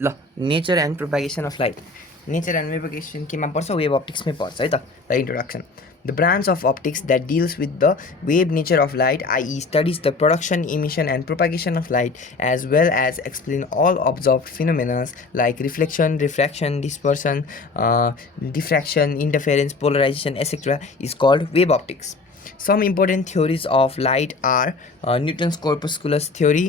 ल nature and propagation of light nature and propagation केमा पर्छ वेभ अप्टिक्समै पर्छ है त introduction the branch of optics that deals with the wave nature of light I studies the production emission and propagation of light as well as explain all observe phenomenas like reflection refraction dispersion diffraction interference polarization etcetera is called wave optics. Some important theories of light are Newton's corpusculus theory,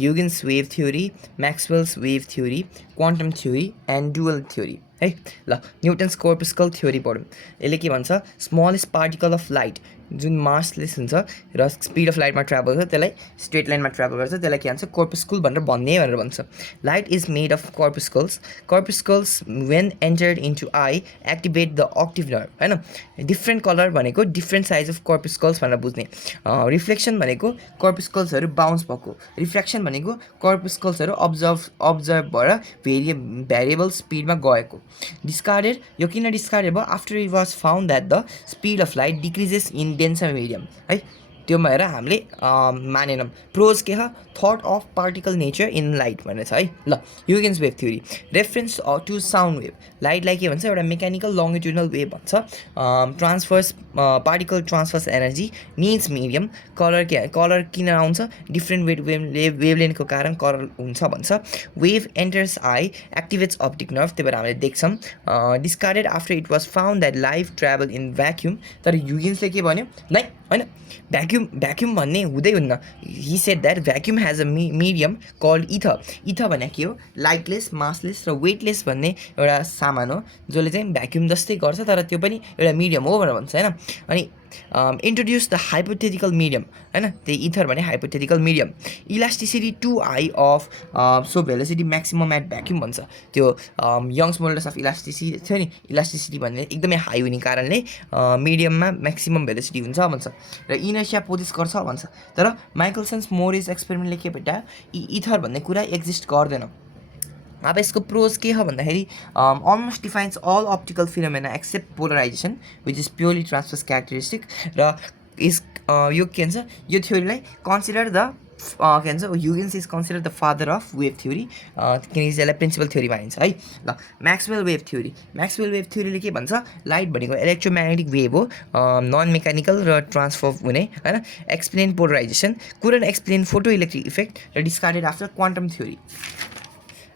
Huygens wave theory, Maxwell's wave theory, quantum theory, and dual theory. है ल Newton's कोर्पस्कल theory पढौँ. यसले के भन्छ smallest particle of light जुन massless हुन्छ र speed of लाइटमा ट्राभल गर्छ त्यसलाई स्ट्रेट लाइनमा ट्राभल गर्छ त्यसलाई के भन्छ कोर्पस्कुल भनेर भन्छ. Light is made of corpuscles when entered into eye activate the active nerve होइन. डिफ्रेन्ट कलर भनेको डिफ्रेन्ट साइज अफ कर्पस्कल्स भनेर बुझ्ने. रिफ्लेक्सन भनेको कर्पस्कल्सहरू बााउन्स भएको, रिफ्र्याक्सन भनेको कर्पस्कल्सहरू अब्जर्भ भएर भेरिएबल स्पिडमा गएको. डिस्कार्डेड यो किन डिस्कार्डेड भयो after it was found that the speed of light decreases in denser medium है. त्यो भएर हामीले मानेनौँ. प्रोज के छ thought of particle nature in light भनेर छ है. ल Huygens wave theory reference to sound wave. लाइटलाई के भन्छ एउटा मेकानिकल लङ्गिट्युडनल वेभ भन्छ. Transfers particle transfers energy needs medium. Colour किन आउँछ डिफ्रेन्ट वेभलेन्थको कारण कलर हुन्छ भन्छ. Wave enters eye activates optic nerve त्यही भएर हामीले देख्छौँ. Discarded after it was found that life travel in vacuum. तर ह्युजेन्सले के भन्यो नै होइन भ्याक्युम भन्ने हुँदै हुन्न. He said that vacuum has a medium called ether भने के हो लाइटलेस मासलेस र वेटलेस भन्ने एउटा सामान हो जसले चाहिँ भ्याक्युम जस्तै गर्छ तर त्यो पनि एउटा मिडियम हो भनेर भन्छ होइन. अनि इन्ट्रोड्युस द हाइपोथेटिकल मिडियम होइन त्यही इथर भने hypothetical medium. Elasticity to high of so velocity maximum at vacuum भन्छ. त्यो यङ्स मोडल्स अफ इलास्टिसिटी थियो नि इलास्टिसिटी भन्ने एकदमै हाई हुने कारणले मिडियममा म्याक्सिमम भेलोसिटी हुन्छ भन्छ र इनर्सिया पोजिस गर्छ भन्छ. तर माइकलसन्स मोरिस एक्सपेरिमेन्टले के भेट्टा इथर भन्ने कुरा एक्जिस्ट गर्दैन. अब यसको प्रोज के छ भन्दाखेरि almost defines all optical phenomena except polarisation which is purely transverse characteristic र यो के भन्छ यो थ्योरीलाई कन्सिडर द के भन्छ Huygens is consider the father of wave theory किनकि यसलाई प्रिन्सिपल थ्योरी भनिन्छ है. ल म्याक्सवेल वेभ थ्योरीले के भन्छ लाइट भनेको इलेक्ट्रोम्याग्नेटिक वेभ हो नन मेकानिकल र ट्रान्सफर हुने होइन. Explain polarisation couldn't explain photo electric effect र डिस्कार्डेड आफ्टर क्वान्टम थ्योरी.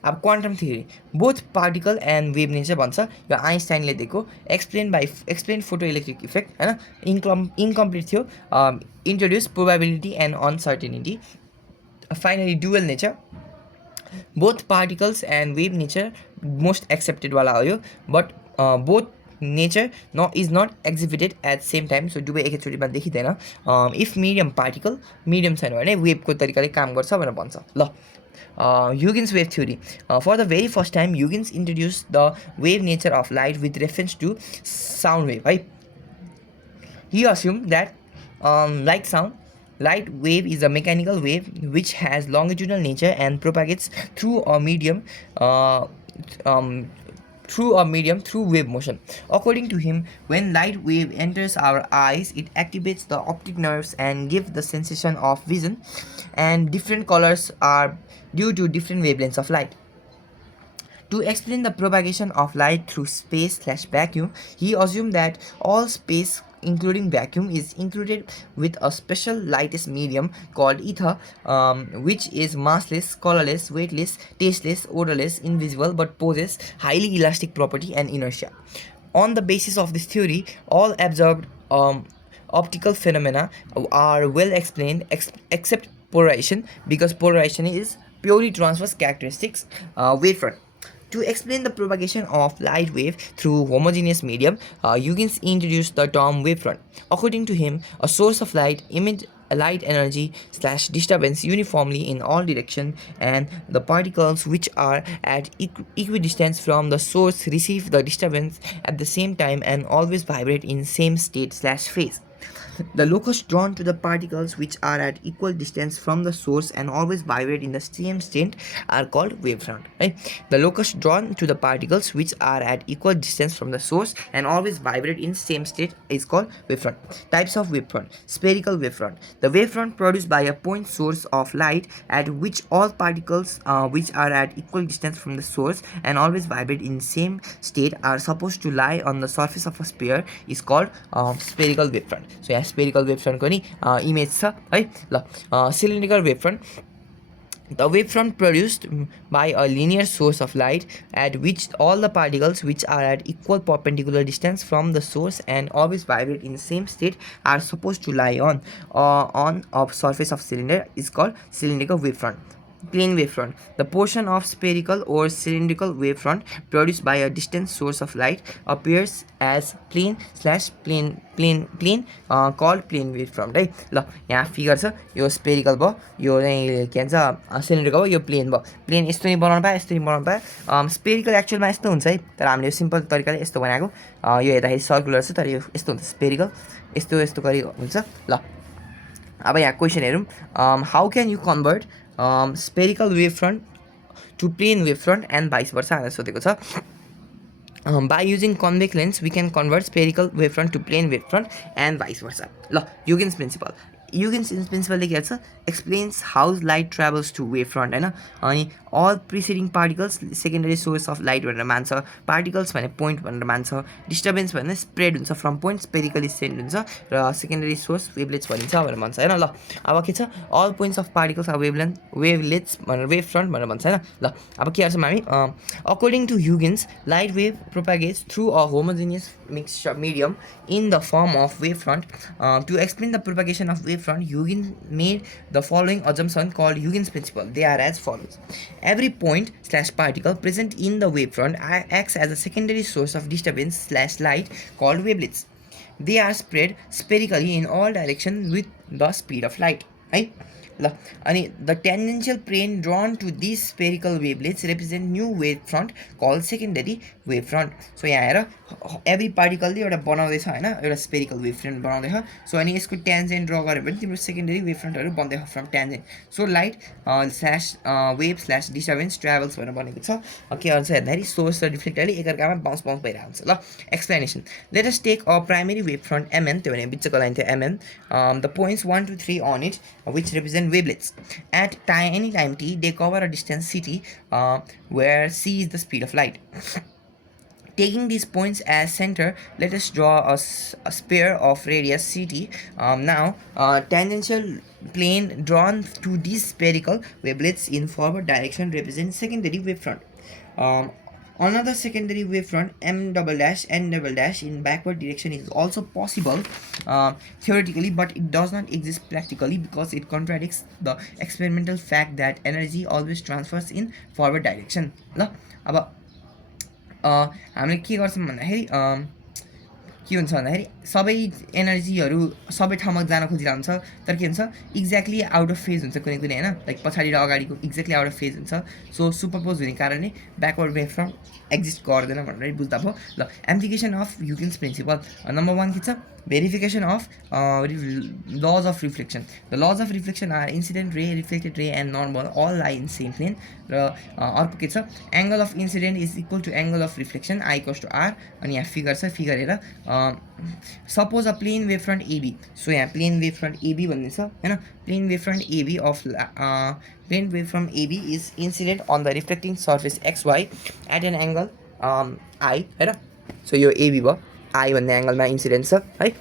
अब quantum theory both particle and wave nature भन्छ. यो आइन्स्टाइनले दिएको एक्सप्लेन फोटो इलेक्ट्रिक इफेक्ट होइन इन्कम्प्लिट थियो. Introduce probability and uncertainty. Finally dual nature both particles and wave nature most एक्सेप्टेडवाला हो यो. But both nature is not exhibited at same time. So दुवै एकैचोटिमा देखिँदैन. इफ मिडियम छैन भने वेभको तरिकाले काम गर्छ भनेर भन्छ. ल Huygens wave theory. For the very first time, Huygens introduced the wave nature of light with reference to sound wave. Right? He assumed that light wave is a mechanical wave which has longitudinal nature and propagates through a medium through wave motion. According to him, when light wave enters our eyes, it activates the optic nerves and gives the sensation of vision, and different colors are due to different wavelengths of light. To explain the propagation of light through space/vacuum, he assumed that all space including vacuum is included with a special lightest medium called ether, which is massless, colorless, weightless, tasteless, odorless, invisible, but possesses highly elastic property and inertia. On the basis of this theory, all observed optical phenomena are well explained except polarization, because polarization is purely transverse characteristics wavefront. To explain the propagation of light wave through homogeneous medium, Huygens introduced the term wavefront. According to him, a source of light emits light energy / disturbance uniformly in all directions, and the particles which are at equidistance from the source receive the disturbance at the same time and always vibrate in same state / phase. The locus drawn to the particles which are at equal distance from the source and always vibrate in the same state are called wavefront. Right? The locus drawn to the particles which are at equal distance from the source and always vibrate in same state is called wavefront. Types of wavefront. Spherical wavefront. The wavefront produced by a point source of light at which all particles which are at equal distance from the source and always vibrate in same state are supposed to lie on the surface of a sphere is called spherical wavefront. So यहाँ spherical wavefront को नि image छ है ल cylindrical wavefront. The wavefront produced by a linear source of light at which all the particles which are at equal perpendicular distance from the source and always vibrate in the same state are supposed to lie on a surface of cylinder is called cylindrical wavefront. Plane wavefront. The portion of spherical or cylindrical wavefront produced by a distant source of light appears as plane called plane wavefront. है ल यहाँ figure छ यो spherical भयो यो चाहिँ के भन्छ सिलिन्डरको भयो यो प्लेन भयो प्लेन यस्तो नि बनाउनु पायो यस्तो नि बनाउनु पायो स्पेरिकल एक्चुअलमा यस्तो हुन्छ है तर हामीले यो सिम्पल तरिकाले यस्तो बनाएको यो हेर्दाखेरि सर्कुलर छ तर यो यस्तो हुन्छ स्पेरिकल यस्तो यस्तो गरी हुन्छ ल अब यहाँ क्वेसन हेरौँ how can you convert spherical wavefront to plane wavefront and vice versa भनेर सोधेको छ by using convex lens we can convert spherical wavefront to plane wavefront and vice versa. ल Huygens principle ले के छ explains how light travels to wavefront हैन अनि all preceding particles secondary source of light भनेर मान्छ particles भने point भनेर मान्छ disturbance भने spread हुन्छ from point spherically send हुन्छ र secondary source wavelets भनिन्छ भनेर भन्छ हैन ल अब के छ all points of particles are wavelets भनेर wavefront भनेर भन्छ हैन ल अब के गर्छौं हामी according to Huygens light wave propagates through a homogeneous mixture medium in the form of wavefront. To explain the propagation of wavefront, Huygens made the following assumption called Huygens principle. They are as follows. Every point / particle present in the wavefront acts as a secondary source of disturbance / light called wavelets. They are spread spherically in all directions with the speed of light. Right? And the tangential plane drawn to these spherical wavelets represent new wavefront called secondary wavefront. So here every particle ले एउटा बनाउँदै छ हैन एउटा spherical wavefront बनाउँदै छ so अनि यसको tangent draw गरे भने तिम्रो secondary wavefrontहरु बन्दै छ from tangent. So light / wave / disturbance travels भनेर भनेको छ के हुन्छ हेर्दाखेरि source र reflectorले एकअर्कामा bounce भइरहेको हुन्छ ल explanation. Let us take a primary wavefront mn त्यो भने बिचको लाइन थियो mn the points 1 to 3 on it which represent wavelets. At any time t, they cover a distance ct where c is the speed of light. Taking these points as center, let us draw a sphere of radius ct. Now, tangential plane drawn to these spherical wavelets in forward direction represents secondary wavefront. Another secondary wavefront m double dash n double dash in backward direction is also possible theoretically, but it does not exist practically because it contradicts the experimental fact that energy always transfers in forward direction. ल अब हामीले के गर्छौं भन्दाखेरि के हुन्छ भन्दाखेरि सबै एनर्जीहरु सबै ठाउँमा जान खोजिरहेको हुन्छ तर के हुन्छ एक्ज्याक्टली आउट अफ फेज हुन्छ कुनै कुनै हैन लाइक पछाडी र अगाडिको एक्ज्याक्टली आउट अफ फेज हुन्छ सो सुपरपोज हुने कारणले ब्याकवर्ड वेभफ्रन्ट एक्जिस्ट गर्दैन भनेर बुझ्दा भयो ल application of Huygens principle number 1 के छ verification of laws of reflection. The laws of reflection are incident ray, reflected ray and normal all lie in same plane. र अर्को के छ angle of incident is equal to angle of reflection I equals to r अनि यहाँ figure छ figure हेर suppose a plane wavefront AB. So यहाँ plane wavefront AB भन्ने छ हैन plane wavefront AB of plane wavefront AB is incident on the reflecting surface xy at an angle I हैन so यो AB भयो I भन्ने एंगलमा incident छ है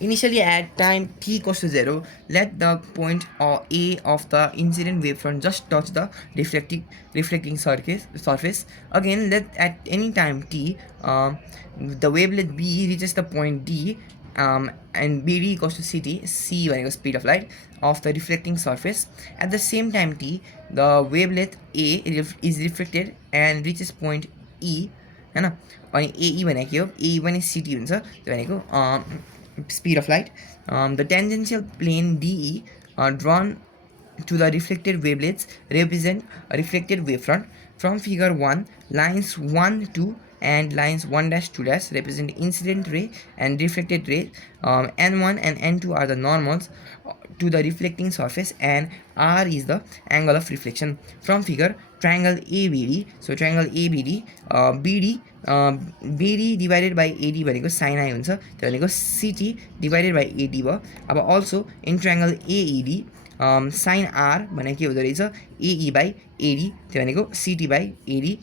Initially at time t equals to 0, let the point A of the incident wavefront just touch the reflecting surface. Again, let at any time t the wavelet B reaches the point D and BD equals to CT, C भनेको speed of light of the reflecting surface. At the same time t, the wavelet A is reflected and reaches point E हैन अनि AE भनेको के हो AE पनि CT हुन्छ त्यो भनेको speed of light. The tangential plane DE drawn to the reflected wavelets represent a reflected wavefront. From figure 1, lines 1 to and lines 1 dash 2 dash represent incident ray and reflected ray. N1 and N2 are the normals to the reflecting surface, and R is the angle of reflection. From figure, triangle ABD, so triangle ABD, BD BD divided by AD भनेको sin I हुन्छ, त्यो भनेको CT divided by AD भयो. अब also in triangle AED, sin R भनेको के हुँदो रहेछ, AE by AD, त्यो भनेको CT by AD.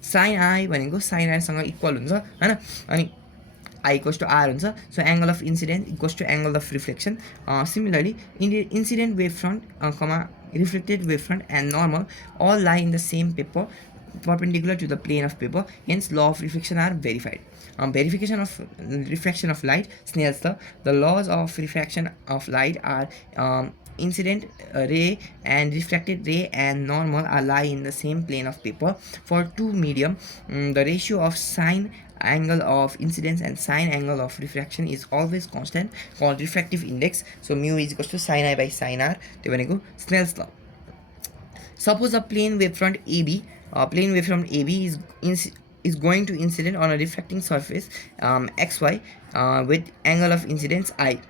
sin I भनेको sin R सँग इक्वल हुन्छ हैन, अनि I equals to R हुन्छ. So angle of incident equals to angle of reflection. Similarly, incident wavefront, reflected wavefront and normal all lie in the same paper perpendicular to the plane of paper. Hence, law of reflection are verified. Verification of refraction of light. Snell's law. The laws of refraction of light are incident ray and refracted ray and normal are lie in the same plane of paper. For two medium, the ratio of sine angle of incidence and sine angle of refraction is always constant, called refractive index. So mu is equals to sin I by sin R, त्यो भनेको Snell's law. Suppose a plane wavefront AB, is going to incident on a refracting surface xy with angle of incidence I.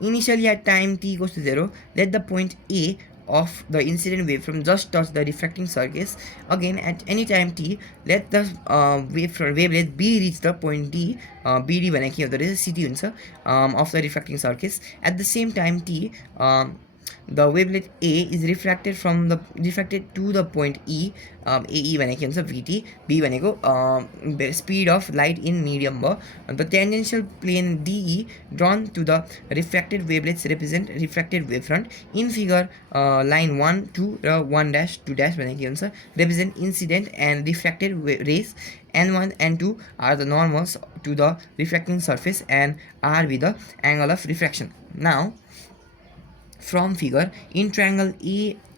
Initially at time t equals to 0, let the point A of the incident wavefront just touch the refracting surface. Again, at any time t, let the wavelength B reach the point D, BD भनेको के हुँदो रहेछ, CT हुन्छ, of the refracting surface. At the same time t, the wavelength A is refracted to the point E. AE भनेको हुन्छ VT, B भनेको speed of light in medium भयो. The tangential plane DE drawn to the refracted wavelets represent refracted wavefront. In figure, line 1, 2 र 1 dash 2 dash भनेको के हुन्छ, represent incident and refracted rays. N1 and 2 are the normals to the refracting surface, and R with the angle of refraction. Now, from figure, in triangle ABD,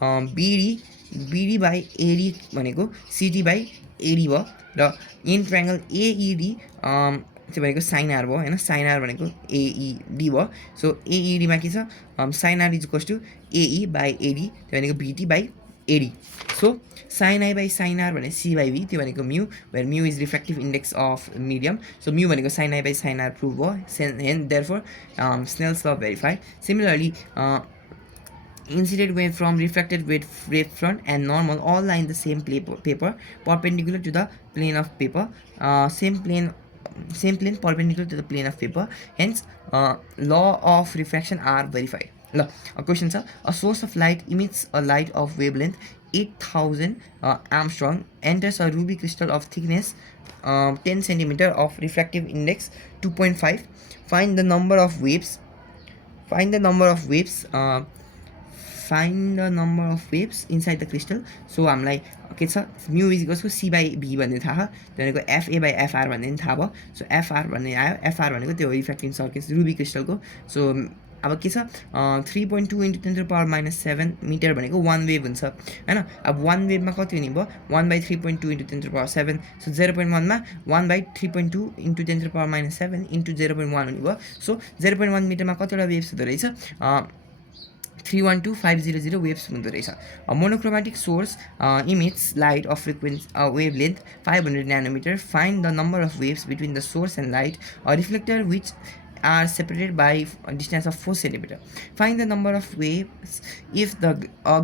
BD by AD भनेको CT by AD भयो, र in triangle AED त्यो भनेको sin R भयो हैन, sin R भनेको AED भयो. So AED मा के छ, sin R is equals to AE by AD, त्यो भनेको BT by AD. So sin I by sin R भने C by V, त्यो भनेको mu, where mu is refractive index of medium. So mu भनेको sin I by sin R prove भयो, and therefore Snell's law verified. Similarly, incident wave from refracted wavefront and normal all lie in the same paper perpendicular to the plane of paper. Same plane perpendicular to the plane of paper. Hence, law of refraction are verified. A question, sir. A source of light emits a light of wavelength 8000 Armstrong, enters a ruby crystal of thickness 10 cm of refractive index 2.5. Find the number of waves. Find the number of waves inside the crystal. So I'm like, के छ, mu is equals to C by B भन्ने थाहा, त्यो भनेको FA by FR भन्ने थाहा भयो. So FR भन्ने आयो, FR भनेको त्यो रिफ्र्याक्टिङ सर्फेस रुबी क्रिस्टलको. सो अब के छ, 3.2 into 10 to the power minus 7 metre भनेको वान वेभ हुन्छ हैन. अब वान वेभमा कति हुने भयो, 1/3.2 into 10 to the power 7. So 0.1 मा 1/3.2 into 10 to the power minus 7 into 0.1 हुने भयो. सो 0.1 मिटरमा कतिवटा वेभ्स हुँदो रहेछ, 312500 waves हुँदो रहेछ. A monochromatic source emits light of frequency wavelength 500 nanometer. Find the number of waves between the source and light. A reflector which are separated by a distance of 4 cm. Find the number of waves if the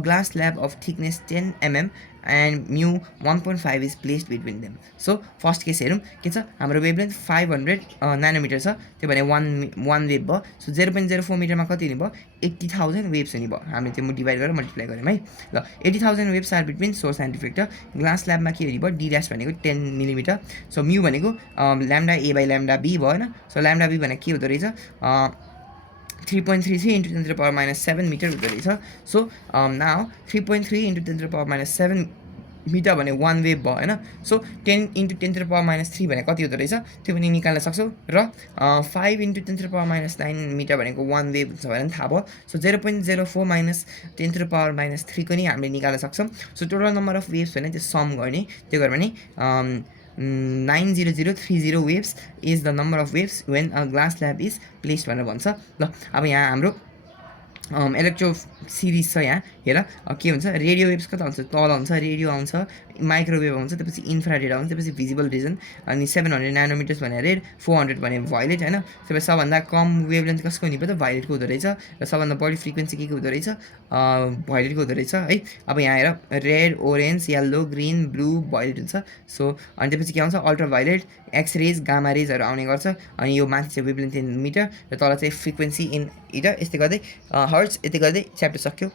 glass slab of thickness 10 mm and mu 1.5 is placed between them. So first case हेरौँ के छ, हाम्रो wavelength 500 nanometre छ, त्यो भने one wave भयो. So 0.04 मिटरमा कति हुने भयो, 80,000 वेभ्स हुने भयो. हामीले त्यो डिभाइड गरेर मल्टिप्लाई गऱ्यौँ है. ल 80,000 waves are between source and reflector. Glass स्ल्याबमा के हुने भयो, डी ड्यास भनेको 10 मिलिमिटर. सो म्यू भनेको lambda A by lambda B भयो हैन. सो ल्याम्डा बी भनेको के हुँदो रहेछ, 3.33 into 10 to the power minus 7 meter हुँदो रहेछ. So now 3.3 into 10 to the power minus 7 metre भने वान वेभ भयो हैन. So 10 into 10 to the power minus 3 भने कति हुँदो रहेछ, त्यो पनि निकाल्न सक्छौ. र 5 into 10 to the power minus 9 metre भनेको वान वेभ हुन्छ भनेर थाहा भयो. So 0.04 minus 10 to the power minus 3 को नि हामीले निकाल्न सक्छौँ. So total number of waves भने त्यो सम गर्ने, त्यो गर्यो भने 90030 waves is the number of waves when a glass slab is placed भनेर भन्छ. ल अब यहाँ हाम्रो इलेक्ट्रो सिरिज छ यहाँ हेर के हुन्छ रेडियो वेभ्स कता हुन्छ तल हुन्छ रेडियो आउँछ माइक्रोवेभ आउँछ त्यसपछि इन्फ्रारेड आउँछ त्यसपछि भिजिबल रिजन अनि 700 नानोमिटर्स भने रेड 400 भने भाइलेट होइन त्यसपछि सबभन्दा कम वेभलेन्थ कसको हुने पो त भाइलेटको हुँदो रहेछ र सबभन्दा बढी फ्रिक्वेन्सी के हुँदो रहेछ भाइलेटको हुँदो रहेछ है अब यहाँ हेर red orange yellow green blue violet हुन्छ सो अनि त्यसपछि के आउँछ ultraviolet X rays gamma रेजहरू आउने गर्छ अनि यो माथि चाहिँ वेभलेन्थ इन मिटर र तल चाहिँ फ्रिक्वेन्सी इन इटर यस्तै गर्दै हर्ट्स यति गर्दै च्याप्टर सक्यो